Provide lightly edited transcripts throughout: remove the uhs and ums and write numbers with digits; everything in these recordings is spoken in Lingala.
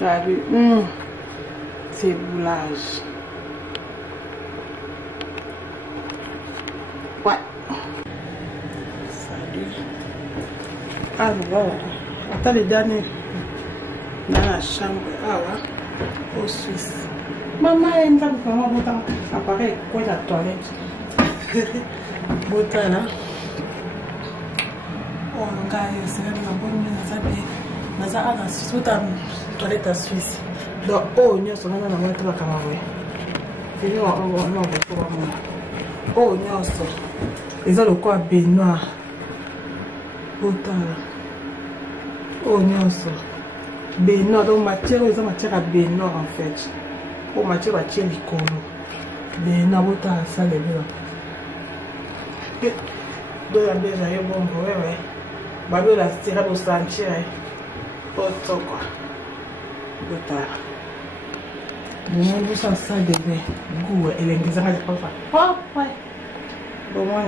Gabi, c'est boulage. Ouais. Salut. Ah voilà. Attends les derniers. Dans la chambre. Ah ouais. Au Suisse. Maman aime ça pour moi. Bon appareil quoi la toilette. Bon temps là. Oh gars, c'est vraiment bon. Naza ana suta toilette à Suisse. Donc oh nyonso nana na moto ba kama we. Fini wa on no ko ba mo. Oh nyonso. Eza lokwa Benoît. Bota. Oh nyonso. Benoît donc matière eza matière à Benoît en fait. Oh matière ba tie likolo. Benoît bota ça le bien. Donc la déjà est bon ouais. Bado la tira do sentir. Autre quoi. Bota. Bon, ça ça devait. Goût et les gens de pas. Oh ouais. Bon moi.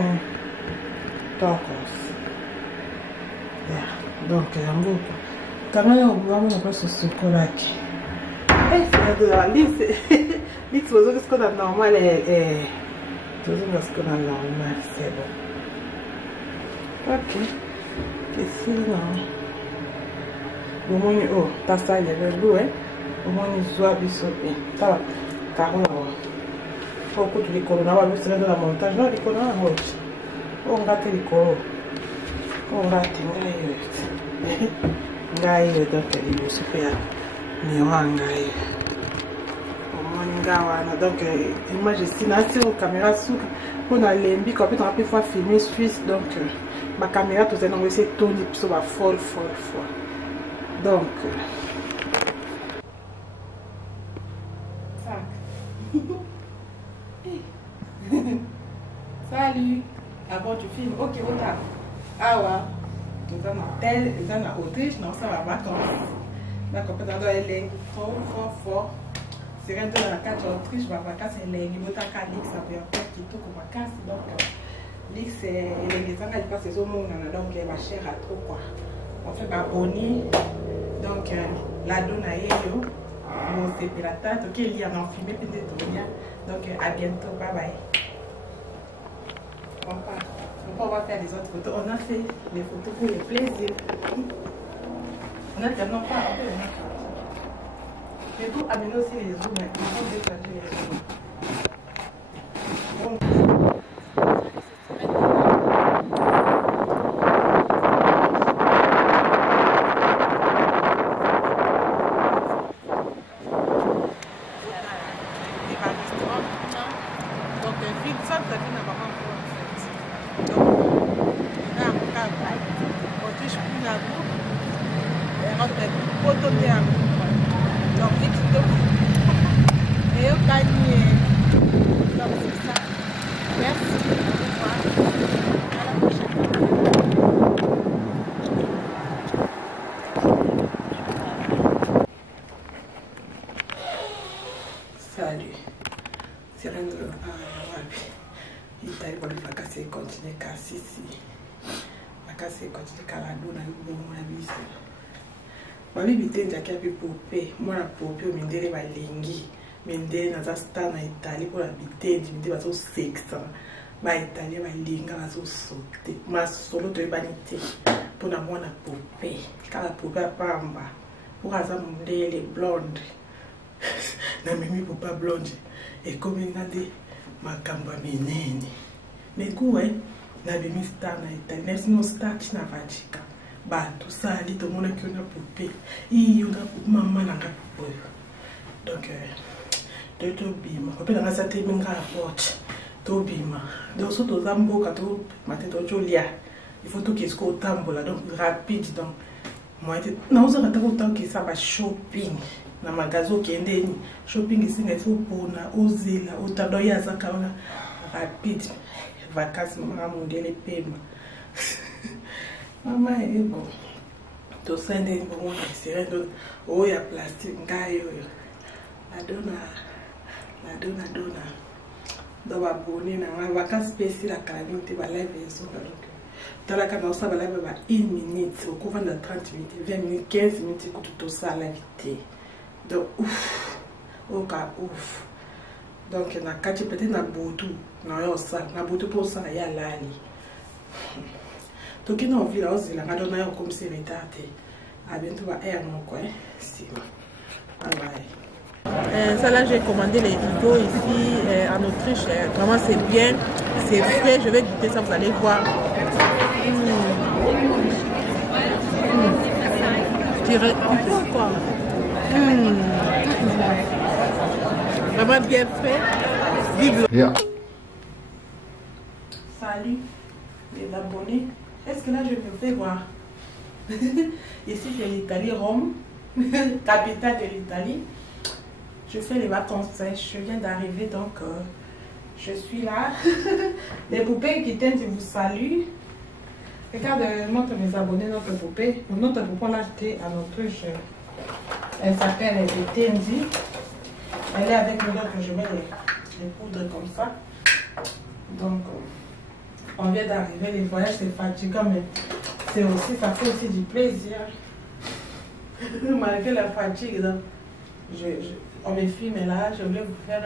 Donc yango. Quand on voit mon pas ce chocolat. C'est de la liste. Liste vous ce qu'on a normal et tout ce qu'on a normal c'est bon. OK. Qu'est-ce que c'est au moins oh t'as ça il y avait l'eau au moins ils soient bisopés ça va car on faut que les colonnes va le dans la montagne non les colonnes en roche on gâte les colonnes on gâte ngai donc il se fait ni wangai au moins ngawa donc image ici là c'est aux caméras sous on a lembi quand on a pu faire filmer Suisse donc ma caméra tout ça non c'est Tony so va folle donc salut ah bon tu filmes ok autant ah ouais nous sommes en tel nous sommes en Autriche nous sommes en vacances d'accord peut-être elle est fort c'est rien de la carte Autriche ma vacances elle est niveau ta calix ça peut faire petit tout comme vacances donc lix c'est les gens qui passent au monde donc elle va cher à trop quoi on fait ma boni donc la donne à elle c'est pour la tête ok il y a un filmé peut-être donc à bientôt bye bye on va faire les autres photos on a fait les photos pour le plaisir on a tellement pas mais pour amener aussi les zooms il faut décharger les zooms Salut, c'est rien de l'Italie pour les vacances et continuer qu'à Sissi. Vacances et continuer qu'à la donne à la bise. Ma vie était déjà qu'à poupée. Moi, la poupée, au mindé, va lingi. Mindé, dans un stand en Italie pour l'habiter, mindé, va au sexe. Ma Italie, va linga, va au sauter. Ma solo de vanité. Pour la moi, la poupée. Car la poupée a pas en bas. Pour avoir mon les blondes. Na mimi popa blonde et comme il a dit ma kamba minene mais quoi na bimi star na Italie même si no star na vatika ba tout ça ali to mona ki on a poupée i on a maman na poupée donc to bima ko pela ngasa te minga porte to bima donc so to zambo ka to mate to jolia il faut tout qu'est-ce qu'on tambola donc rapide donc moi na oza ka ta ko ça va shopping na magazo kendeni shopping isinga ifo pona ozela utadoya zakaona rapide vacances mama mondele pema mama ego to sende ngo serendo oya plastique ngayo la dona do ba boni na vacances spéciales la calamité ba live so donc tala kana ça ba live ba 1 minute au couvent de 30 minutes 20 minutes 15 minutes ko to ça la vite donc ouf oka ouf donc na kati peut-être na butu na yo ça na butu pour ça ya lali donc ina envie là ozela ngado na yo comme c'est retardé à bientôt va air mon coin si ça là j'ai commandé les rideaux ici en Autriche, vraiment c'est bien, c'est frais, je vais goûter ça, vous allez voir. Je dirais quoi. Vraiment bien fait. Vive le... Yeah. Salut les abonnés, est-ce que là je me fais voir? Ici c'est l'Italie, Rome, capitale de l'Italie. Je fais les vacances sèches, je viens d'arriver donc je suis là. Les poupées qui teintent, je vous salue. Regarde, montre mes abonnés notre poupée. Notre poupée on l'a acheté à Autriche. Elle s'appelle Tendi. Elle est avec nous, donc je mets les poudres comme ça. Donc on vient d'arriver, les voyages c'est fatigant mais c'est aussi, ça fait aussi du plaisir. Malgré la fatigue, donc, on me filme là, je voulais vous faire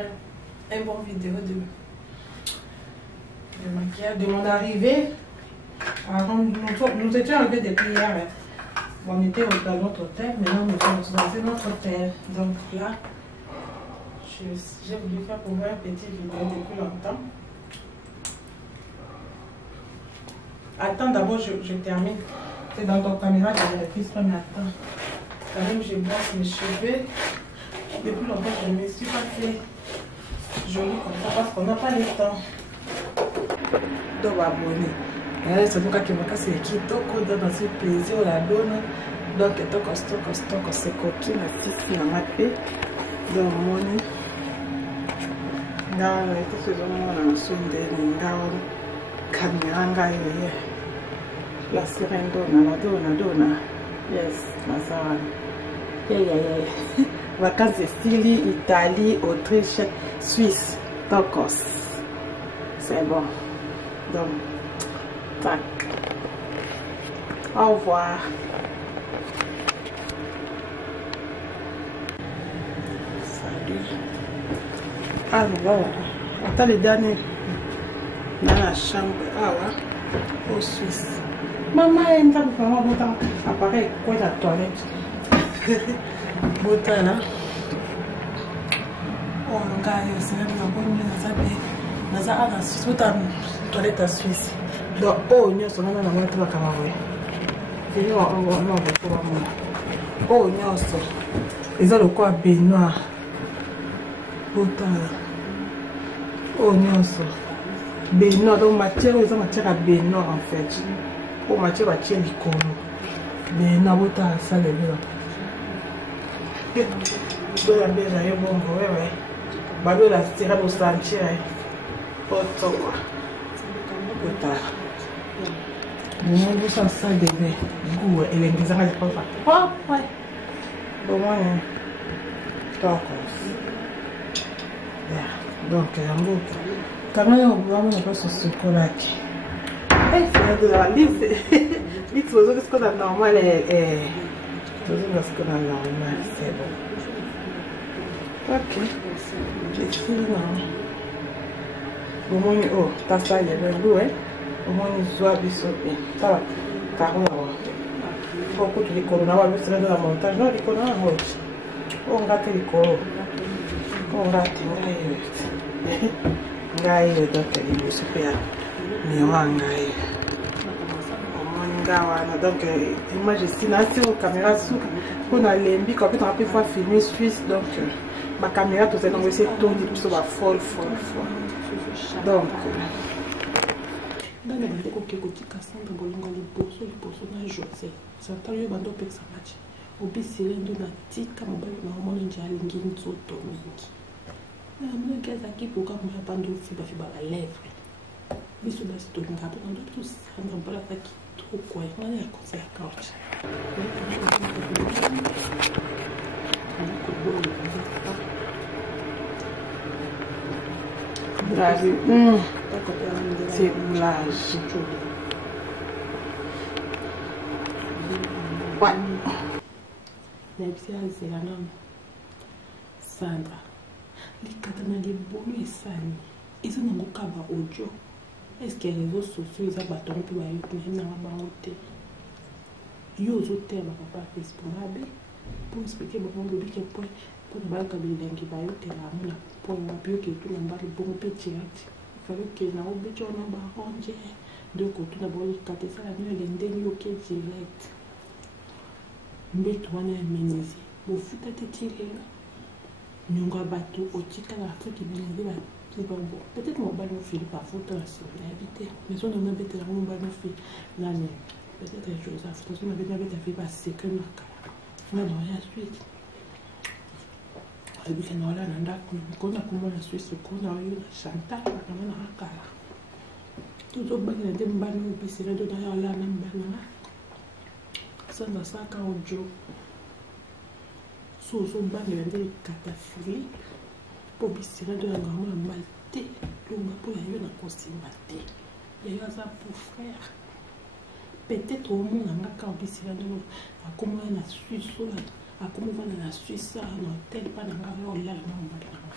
un bon vidéo de maquillage, de mon arrivée. Alors, nous étions arrivés depuis hier. On était dans notre hôtel, maintenant nous sommes dans notre hôtel. Donc là, j'ai voulu faire pour vous un petit vidéo depuis longtemps. Attends, d'abord je termine. C'est dans ton caméra que je refuse pas, mais attends. Quand même, je brosse mes cheveux. Depuis longtemps, je ne me suis pas fait joli comme ça parce qu'on n'a pas le temps. Donc, abonné. C'est pourquoi c'est qui dans ce plaisir, la donne. Donc, c'est coquille, c'est ma paix. Donc, mon dans les choses, caméra, la sirène donna. Yes, Mazan. Yeah. Vacances de Syrie, Italie, Autriche, Suisse, Tokos. C'est bon. Donc, tac. Au revoir. Salut. Ah, voilà. Attends les derniers. Dans la chambre. Ah, ouais. Au Suisse. Maman, elle m'a dit que maman appareil quoi la toilette. Bota là. Oh, mon gars, c'est là que je vais vous toilette à Suisse. Donc, oh, nous sommes dans la moitié de la caméra. C'est nous, on va voir. Oh, nous sommes. Ils ont le quoi Benoît. Bota là. Oh, nous sommes. Benoît, donc matière, ils ont matière à Benoît en fait. Oh, matière à tirer l'icône. Benoît, Bota, ça le là. Donc la belle est bon, ouais. Babi la tire au sentir. Auto. Nous vous sens ça de goût et les gens ne peuvent pas. Oh, ouais. Bon, moi, donc, quand même, on va pas se chocolat. C'est de la liste. Liste, ce qu'on a normal est. Tout ce qu'on a normal, c'est bon. Ok. Ici, non. Au moins, oh, t'as ça, il y a le goût, hein. Au moins, ils ont abusé. Ça va. Carreau, beaucoup de l'école. On va aller dans la montagne. Non, l'école, on rate l'école. On rate l'école. Ngai, donc, il est super. Mais on va ngai. Donc, moi je suis là sur la caméra sous on a l'embi quand on a pu voir filmer Suisse donc ma caméra tout ça donc c'est tout dit tout ça folle donc dans les vidéos que tu as Cassandra bolongo le bosso na José ça t'a eu bando pesa match obisile ndo na tika mobali na mona njali ngini nzoto mingi na mona kaza kipo kama mapando fiba la lèvre biso basi to ngabo ndo tout ça ndo bala taki trop quoi on est à cause de la couch c'est blage ouais la psy c'est la norme Sandra likata na libolo esani eza nango kaba audio est-ce que réseaux sociaux eza bato mpe bayoki na bango te yo ozotema papa Facebook abe pour expliquer bango lobi ke point mpona bayaka bilengi bayotela yango na point wapi oketuna mbali bongo mpe direct ifale okende nango beti wana barange donc otuna bango likata esala nio elendeni yoke direct mbeto wana ya menisi bofuta te tirela nyonga bato otikala soki bilengi bon peut-être mobile no fili bafuta na nsima nayebi te mais so nanga betela yango mobile no fili nani peut-être chose afuta so nabeti abeta fili basecret na kala na baya suite ayebika na wala na ndako kona komona suisse kona oyo na Chantal bakanga na akala tozobakela nde mbani obisela ndo na wala na mbana sanda saka audio so ozobangela nde ekata fili po bisela ndo yanga yango na mbali te longa mpo yayo na kosimba te yayo aza pour frère peut-être omona ngaka obisela ndo akomona na Suisse oyo akomona na Suisse na hotel pa na nga olala na mbali na nga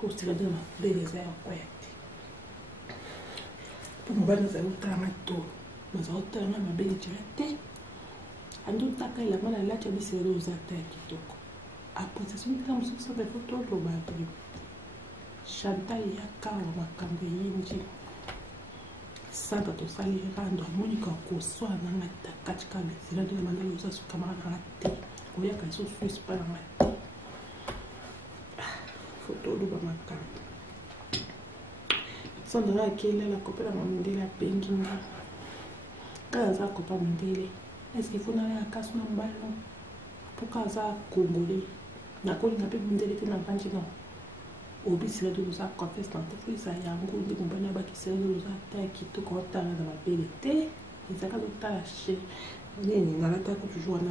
kosila ndo na beleza ya koya te po mobali nazali otalanga to nazali otalanga mabele tira te ando otaka elanga na lati ya bisela ndo oza ta ya kitoko aposation mpika mosuku sanda foto oloba bino Chantal ya kawa makambo eyinji sanda tosali rando amonika koswa nanga katika bisela ndo namanda loza sukamaka nanga te koyaka so Suisse pa nanga te foto oloba makambo sanda na akelela kopela mamindele apengi nga kaka aza kopa mindele est-ce qu'il faut na kaso na mbalo poka aza congolais nakolinga mpe mindele te na vanji no obisela ndo oza confesse na tefisa yango nde mombani abakisela ndo oza ta kitoko otala na mabele te ezaka zotala che nini nalataka toujours wana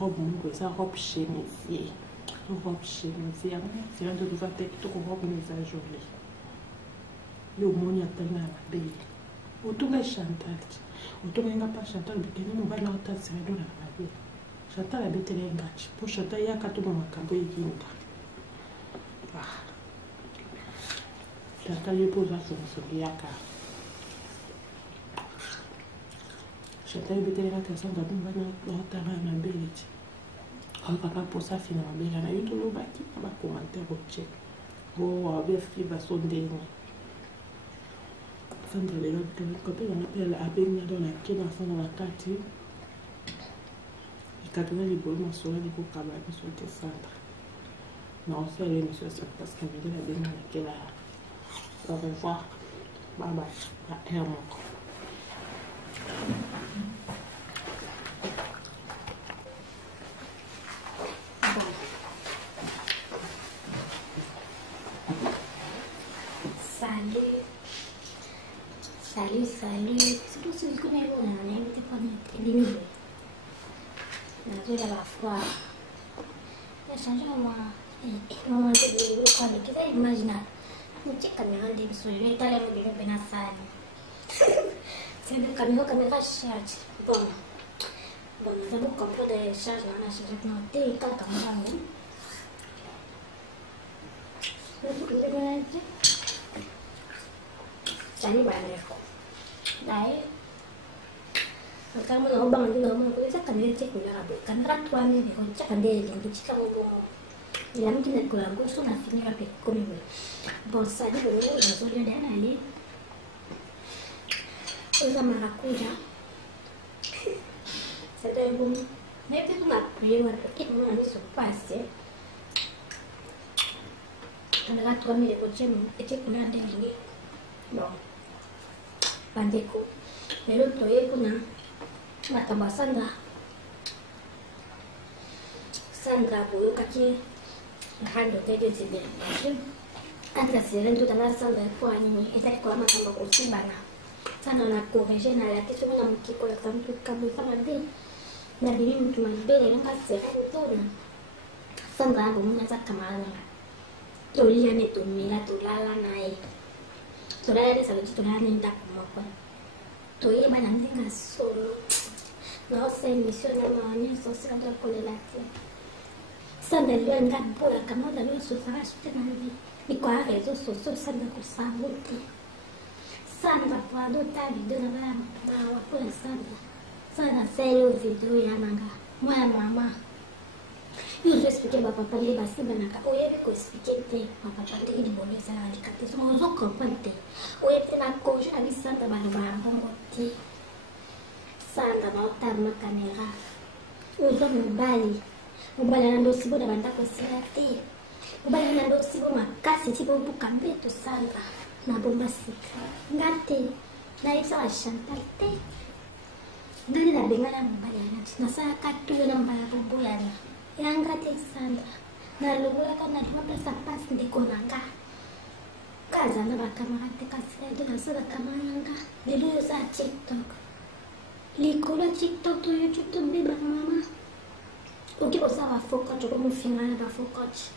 robe moko eza robe chemisier yango sela ndo oza ta kitoko robe no eza joli yo omoni atanga na mabele otonga Chantal otonga nga pa Chantal bikende mobali na otasela ndo na mabele Chantal abetela engati mpo Chantal yaka toma makambo ekinda Chantal yo mpo oza songisongi yaka Chantal ebetela engati asanga mobali na otanga na mabele ti akaka mposa fina mabele na yo tolobaki na bacommentaire ochek abefi baso ndeni Sandra lelo kapela na pela abenga ndo na kena fana na kati ikatona libolo masola liko kaba biso te Sandra na osele monsieur ça parce que me la benga na kela au revoir bye bye à un moko Salut. C'est tout ce que je connais là, on a été pas mettre la fois. La change moi. Maman dit le quoi mais qu'est-ce que imagine. Nous check caméra de sur le talent de le benasani. C'est le caméra charge. Bon, nous avons compris des charges là, on a chargé notre thé quand caméra. Salut Barreco. Đấy kamu ngomong bằng tiếng Anh cũng chắc cần nên check là bị cắn rắt qua nên thì còn chắc cần để cái chiếc không làm cái này của làm cũng số là phim ra bị cùng mình còn sai cái đồ là số điều đấy này đi tôi ra mà aku já saya dah pun ni tu nak pergi mana pergi mana ni sumpah sih kalau kat tuan ni dia cek pun ada lagi bon Bandeku. Lelo toye kuna matamba Sandra boyo kaki hando tete sebe. Anta sere ndo tala Sandra kwa nini eta kwa matamba kusimbana. Sana na kuveje na la kitu na mkiko la tamtu kama kama ndi. Na bibi mtu mbele nga sere ndo. Sandra bomu na kamala. Tolia ne tumila tulala nae. Saudara sahaja saudara minta apa? Toye banyak tinggal solo. Nggak usah misi namanya sosial dan korelasi. Sandra lelo nga bola kama da lo so sara sute na ni. Ni kwa rezo so Sandra ko sabote. Sandra kwa do ta video na ba wa kwa Sandra. Sandra selo video ya nanga. Mwa mama. Yo zo expliquer ba papa le basi banaka. Oye be ko expliquer te papa pande ni bolo sara alikate so mo zo comprendre. Oye te na ko je ali Sandra ba ba bongo ti. Sandra ba ta ma kamera. Yo zo mbali. Mbali na ndo sibo da banda ko sira te. Mbali na ndo sibo makasi tipo bukambe to Sandra. Na bomba sika. Ngate. Na isa Chantal te. Ndani la bengala mbali na. Na sa katu na mbali bombo yana. Yang ngate Sandra. Na lugula kana tuma pesa pas ndiko nanga. Kaza na bakamarate kasira de na sa kamaranga. Delu sa TikTok. Likola TikTok to YouTube to be mama. Oki osawa focus ko mo finala ba focus.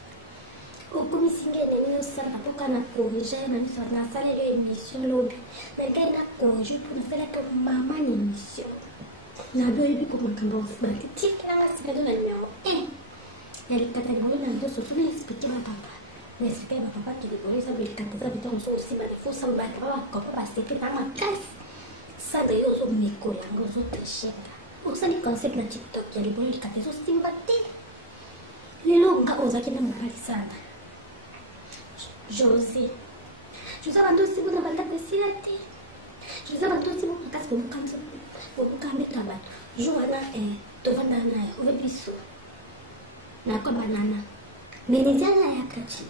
Oku misingene ni osala poka na corriger na miso na sala yo émission lobi. Na kai na corriger pour sala ka mama ni émission. Na do ebi ko makambo ba tik na sika do na nyo. Yali kata ni na do so tuli expliquer ma papa. Na expliquer ma papa ki ko isa bi kata za biton so si ba fo sa ba ka ko ba se ke na ma kas. Sa de yo so mi ko ya ngo so tesheka. Usani concept na TikTok ya libolo likate so simbati. Lelo nga oza kina mbali sana. Josie. Josie bantu sibu na balata silate. Josie bantu sibu makasi ko mukanzo. Ko mukambe taba. Joana tovanda na ove biso. Na ko banana. Menizia na yakachi.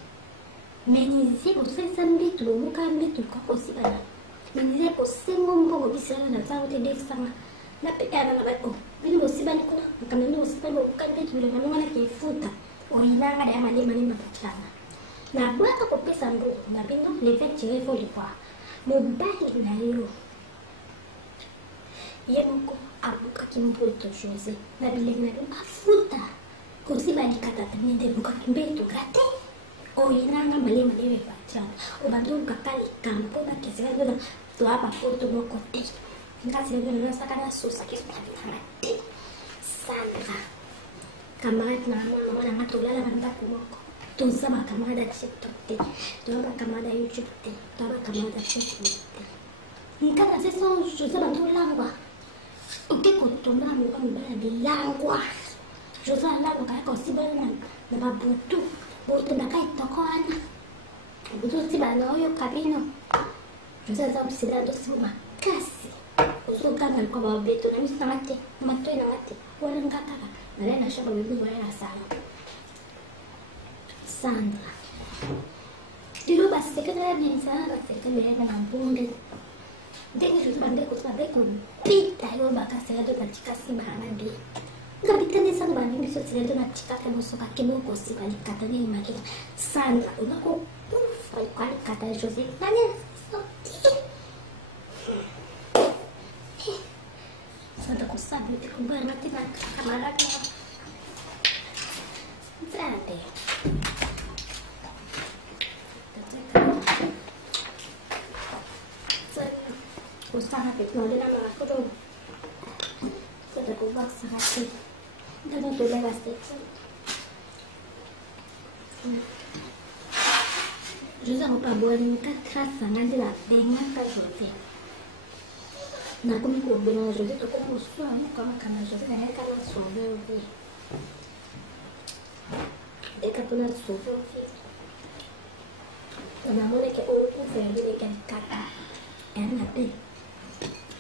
Menizia ko sesa mbitu mukambe tu ko sibana. Menizia ko sengo mbo bisala na zawo de defsanga. Na pekana na bako bili musibani kuna mkamendo musibani ukande tule na mwana kifuta oinanga da mali mali mapachana na bwaka ko pesa ndo na bindo le fait tirer fo le poids mobali na yo yemko abuka kimbuto Jose na bile na afuta ko sibani kata tamende buka kimbeto grate oinanga mali mali mapachana obando kakali kampo ba kesera ndo to hapa poto moko te. Ngasi ndio nasa kana sosa kisu na te. Sandra. Kamarad na mama na matulala banda kuoko. Tuzama kamarada TikTok te. Tuaba kamarada YouTube te. Tuaba kamarada Facebook te. Nkana seso Josaba ndolangwa. Ukeko tonda mo kama bala bilangwa. Josaba langwa kaka osibala na mabutu. Boto ndakai tokwana. Butu sibala oyo kabino. Josaba msida ndo sima kasi. Usukana kwa babeto na misa mate matoi na mate wala ngakaka na na shamba bibi wala sana Sandra dilo basi sekretari ni sana sekretari na mbunge ndenge tu bande ko sabe ko pita yo baka sekretari na chikasi bahana ndi ngabitani sana bani ni so sekretari na chikaka musoka kimo si bali katani ni makina Sandra unako kwa kata Jose nani Santa kusabi kumbara tena kamera kwa Zade Usana petno na mama kodo Santa kubaksa hati Ndio tole basi Juza pas bonne grâce à la benga ka Jose na kumi ko bena Jose to ko musu kama kana Jose na heka na sobe ovi eka tuna sobe ovi na mole ke o ku fe ni ke kata ena te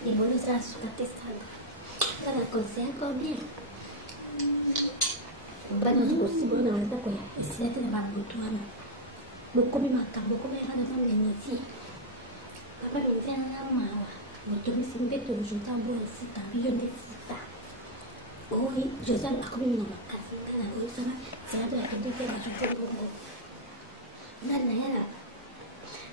ni bolo sa su ta sana kana conseil ko bien bana ko si bona na ko ya isi ate na babutu ana bukomi makambo ko era na mangeni papa ni tena mawa Motomi simbeto njota mbo futa biyonde futa oi Joseph akomi no makasi kana oi sana sasa ya kende na Joseph bongo ndana yala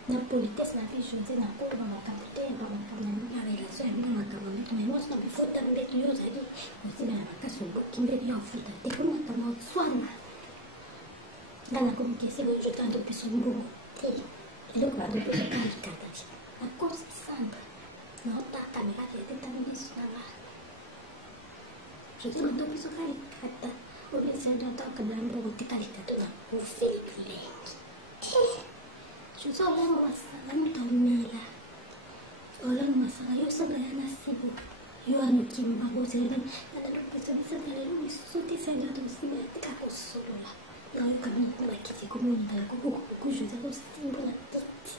na politesse na fi Joseph na ko mama kapite mama kana na relation ya mama kama mtu na mosi na bifota mbeto yo zadi msiba na makasi kimbe ya futa te kuma kama swana ndana ko mkese go jota ndo piso mbo te ile kwa ndo piso kata na kosa sana no taka me kate tenta me sala. Je te mando piso kari kata obisendo toka blambo kutika tona kufile je sors là masala mutomela ola masala yo sangala na sibo yo anukimba bozela na ndo pesa bisangala yo sote sanga to siba tika kosolola yo kama kwa kiti kumunda kujuza ko simbo na tete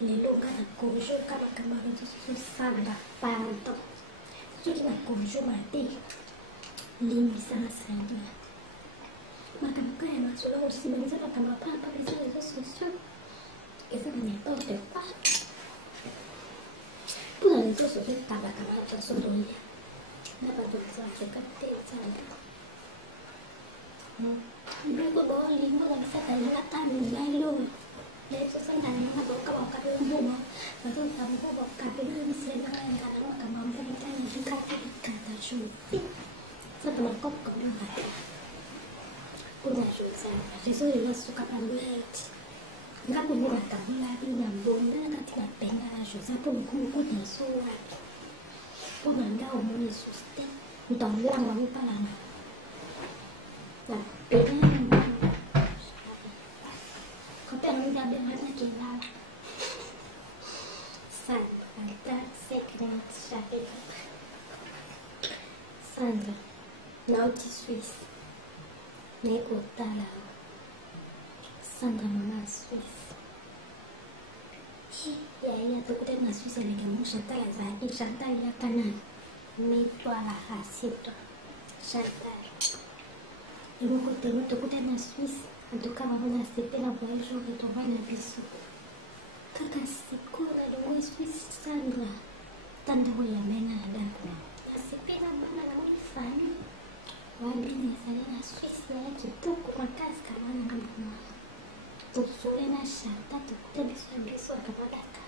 lelonga na kojo kama kama sanga panto soki na kojo mate limbisa na sanga makambo ya masolo osimamiza makambo papa les réseaux sociaux et ça n'importe quoi pour les réseaux sociaux taba kama façon de lire na ba de ça c'est capté ça luego bo lingua la bisa tali kata milalo le so sang tali na bo ka bo ka bo bo na to ta bo bo ka bo ni se na ka na makambo mbele ni ka ka shu ça te manque comme ça kuna shughuli vizuri wasuka pamlet ngapo bora kabla bila mbonda katika penda la shughuli hapo mkuu na sura kuna ndao mwenye suste ndomla wangu pala na penda kope ndio bema kila Sandra secret chapitre Sandra Naughty Suisse Neko tala Sandra mama Suisse ya tukute na Suisse ndio Chantal zaidi Chantal ya kana metwa la hasito Chantal Imo kote tukute na Suisse ndoka mama c'était la voyage retomba na biso kaka sikuna le Suisse Sandra tanda ya mena ndako nasipenda mama na mfano wabini sana Suisse ya kitoko kwa kazi kama na kama tusole na shanta tukute biso kama daka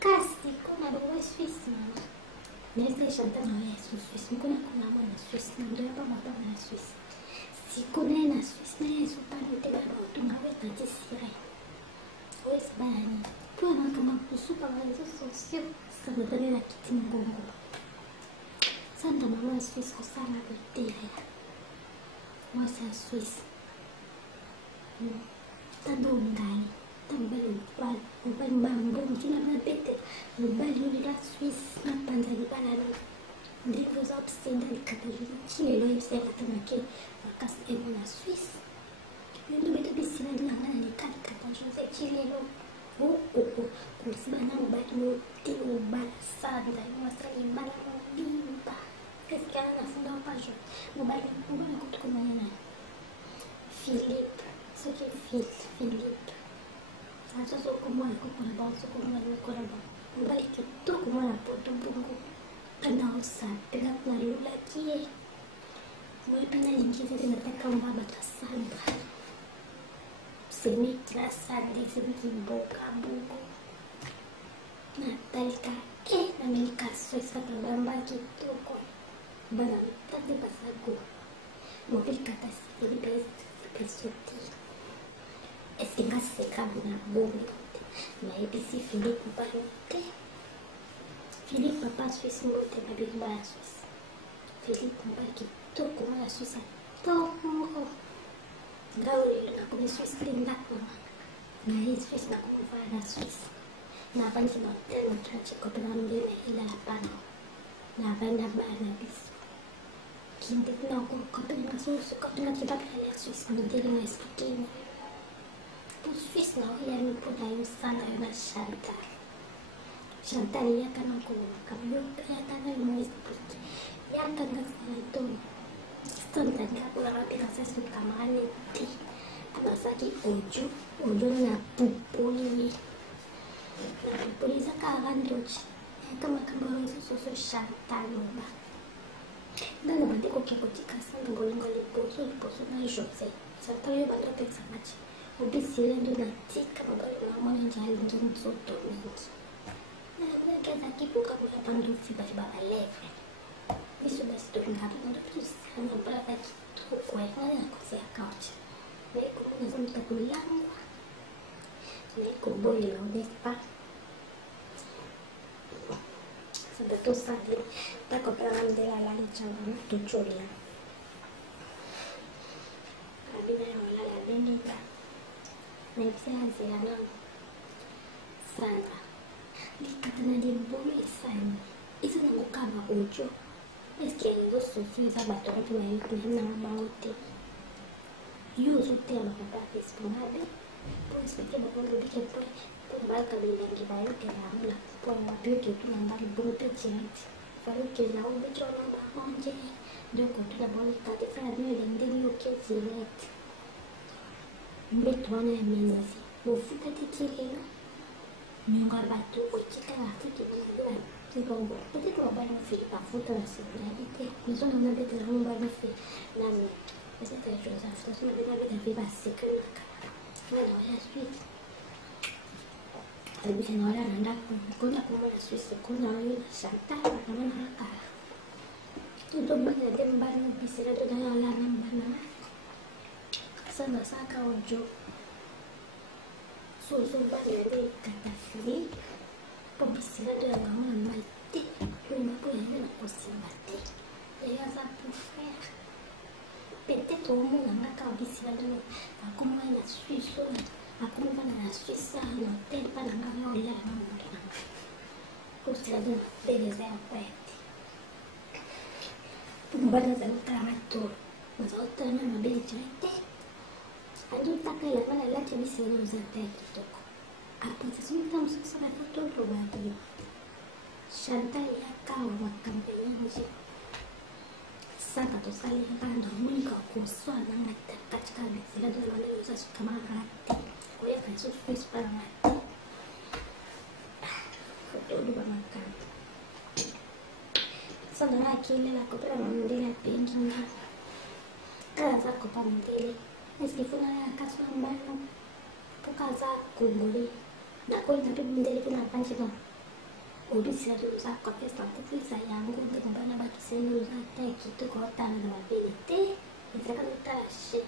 kasi kuna le Suisse mama nese shanta na Suisse kuna mwana Suisse ndio hapa mapa na Suisse sikuna na Suisse na Yesu pale tena tungawe tatisire Wes bani kwa kama kusupa hizo sosio sababu na kiti mbongo Santa mama Suisse kusala betea wasa Suisse tabongai tambali kwa mbambo kila mabete mbali la Suisse na panzani bana ndivyo za obsenda likataji kile leo sema tamake wakasi emo na Suisse ndio bete bisina na nani kata Jose kile leo huko kusibana mbali mtini bala Sandra wasali bala mbimba qu'est-ce qu'il y a là c'est dans page mobile kutukumana na Philippe ce qui est Philippe ça so comment kuna ba so kuna ba mbali kitu kumana poto bungu kana usa pega kwa lula kie moi pena lingiza nataka mbaba ta Sandra semi trasade semi kimboka bugo natalika na melika Suisse kabamba kitoko bana tante pasago mobile kata Philippe pesoti est-ce que c'est comme na bombe na episi Philippe barote Philippe papa Suisse mote na big ba Suisse Philippe mbaki toko na Suisse toko gauri na kwa Suisse linda na hii Suisse na kwa na Suisse na banzi na tena chache kwa ngine ila hapana na banda bana bis kinde na kwa tena Suisse kwa tena kibaki ya Suisse ndio na expliquer pour Suisse na ya ni pour la sana na Chantal ya kana ko kabyo ya kana mo expliquer ya kana sana to Sandra kwa rapika sasa kama ni anasaki ojo na pupuli za karandochi kama hizo soso Chantal ba ndana bandiko kikotika sana ngolingo liposo na Jose Chantal ba ndo pesa machi obisile ndo na tika mabalo na mwana njali ndo mtoto mingi na kaza kipo kama pando fiba ba leve isso basi to ngapa ndo tusana para kitu kwa yana kwa account Ecco, una salita con l'acqua. Ecco, bollino, n'est-ce pas? Santa to sali ta ko pra nam de la la changa to cholia abina wala la benita na ipsense ya na Sandra likatana de bolo isani isa na kukama ujo eske nzo sofi za bato to na yuko na maote yuzo tema kwa disponible pour expliquer beaucoup de que pour marca de lengi ba yo que la mula pour ma bio que tu na mbali bon petit falo que na un bicho na ba onje de ko tu la bonne tante fa de lengi yo que direct mbeto na menezi bo futa tikile nyonga bato otika na fiki na c'est bon peut-être on va nous faire pas futa na sécurité mais on a peut-être on va nous faire na mais c'est quelque chose à faire on a peut-être pas sécurité. Bueno, la suite. Al bicho no era nada con la como la suite con la vida salta para no la cara. Todo banyak dem ban bisa tu dah la nam ban. Sana saka ojo. So banyak de kata fili. Pobisila tu yang kamu namai ti. Cuma pun yang nak posimbati. Ya za pour faire. Peut-être au moins on a qu'à observer de comment la Suisse comment la Suisse non tel pas la gamme là pour cela de les après pour me battre dans le travail nous autres on a bien traité ando taka la mala la tini sio mzate kitoko hapo sasa mtu sasa na toto baadhi shanta ya kawa wa kampeni nje saka tosali kando mwiko kuswana ngata katika zile ndio wale za kama hati kwa hiyo kaso face para mati foto bana kan sana kile la kopera mandela pinginga kala za kopa mandela esikifuna ya kaso mbano pokaza kumbuli na kwa ndio mandela kuna panchi kwa Udisi za kwa pesa tatiza yangu ndio mbana baki senu za teki tu kwa tana na mabilite itaka mutashe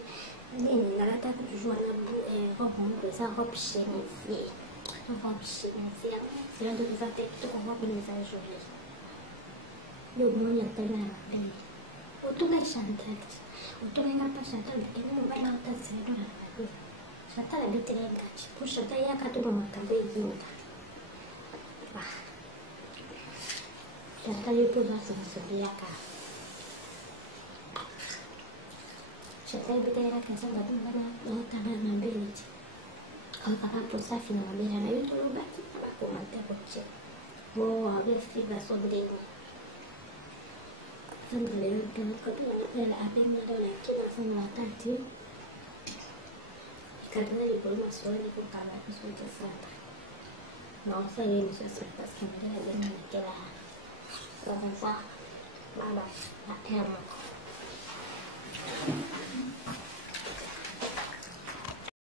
nini nalata kujua na robo za robo chemisi sio ndio za teki tu kwa wapi ni za joli ndio mmoja tena na mabili utunga chantat utunga ngapa chantat lakini mbana utasaidia na mabili chantat bitile ngachi pusha taya katu makambe yinga Chantal itu bahasa Suriaka. Chantal kita era kesa batu bana no tabla na belete. Kalau kakak posafi na mabela na yuto lubaki tabako manteko che. Wo abe fiba sondeni. Sandale yuto ko na abe na dola kina sana watati. Kadana yuko maswali ko kama kusuta sana. Na osa yeye ni sasa parce que madela dena na kila Au revoir. Bye bye. À terme.